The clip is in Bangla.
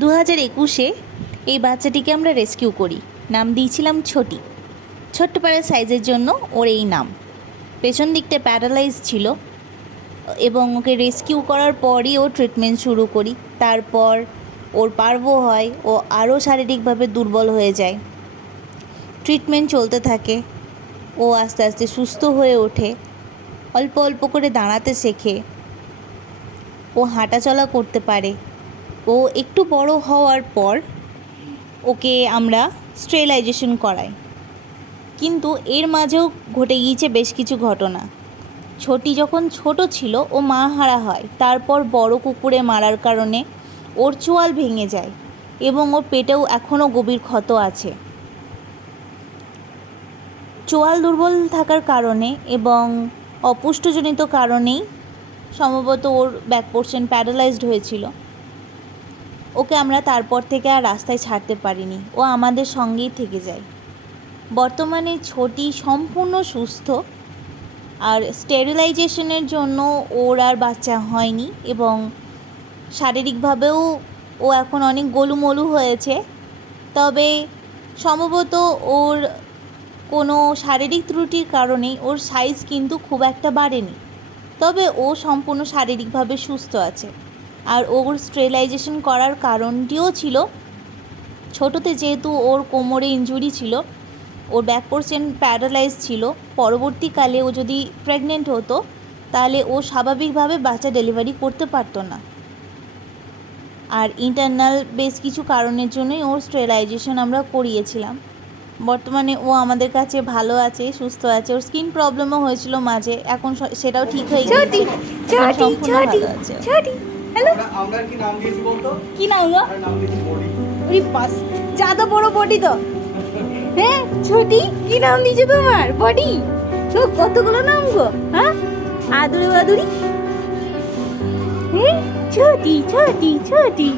দু হাজার একুশে এই বাচ্চাটিকে আমরা রেস্কিউ করি। নাম দিয়েছিলাম ছোটি। ছোট্ট পাড়ার সাইজের জন্য ওর এই নাম। পেছন দিকটা প্যারালাইজ ছিল এবং ওকে রেস্কিউ করার পরই ও ট্রিটমেন্ট শুরু করি। তারপর ওর পার্বো হয়, ও আরও শারীরিকভাবে দুর্বল হয়ে যায়। ট্রিটমেন্ট চলতে থাকে। ও আস্তে আস্তে সুস্থ হয়ে ওঠে। অল্প অল্প করে দাঁড়াতে শেখে। ও হাঁটাচলা করতে পারে। ও একটু বড় হওয়ার পর ওকে আমরা স্টেলাইজেশন করাই। কিন্তু এর মাঝেও ঘটে গিয়েছে বেশ কিছু ঘটনা। ছোটি যখন ছোট ছিল, ও মা হারা হয়। তারপর বড় কুকুরে মারার কারণে ওর চোয়াল ভেঙে যায় এবং ওর পেটেও এখনও গভীর ক্ষত আছে। চোয়াল দুর্বল থাকার কারণে এবং অপুষ্টজনিত কারণেই সম্ভবত ওর ব্যাক পোর্শন প্যারালাইজড হয়েছিল। ওকে আমরা তারপর থেকে আর রাস্তায় ছাড়তে পারিনি। ও আমাদের সঙ্গেই থেকে যায়। বর্তমানে ছোটি সম্পূর্ণ সুস্থ আর স্টেরিলাইজেশনের জন্য ওর আর বাচ্চা হয়নি এবং শারীরিকভাবেও ও এখন অনেক গোলুমলু হয়েছে। তবে সম্ভবত ওর কোনো শারীরিক ত্রুটির কারণেই ওর সাইজ কিন্তু খুব একটা বাড়েনি। তবে ও সম্পূর্ণ শারীরিকভাবে সুস্থ আছে। আর ওর স্টেলাইজেশন করার কারণটিও ছিল ছোটোতে যেহেতু ওর কোমরে ইনজুরি ছিল ওর ব্যাক পোর্শন প্যারালাইজ ছিল পরবর্তীকালে ও যদি প্রেগনেন্ট হতো তাহলে ও স্বাভাবিকভাবে বাচ্চা ডেলিভারি করতে পারতো না। আর ইন্টারনাল বেশ কিছু কারণের জন্যই ওর স্টেলাইজেশন আমরা করিয়েছিলাম। বর্তমানে ও আমাদের কাছে ভালো আছে সুস্থ আছে ওর স্কিন প্রবলেমও হয়েছিল মাঝে এখন সেটাও ঠিক হয়ে গেছে সম্পূর্ণ ভালো আছে। হ্যালো আমরা- কি নাম দিয়েছি বলতো? কি নাম গো? নাম দিয়েছি বডি। ওরে পাস জাদা বড় বডি তো। হ্যাঁ ছোটি কি নাম দিয়েছ তোমার? বডি? তো কতগুলো নাম গো হ্যাঁ? আদুরি আদুরি হ্যাঁ ছোটি ছোটি ছোটি।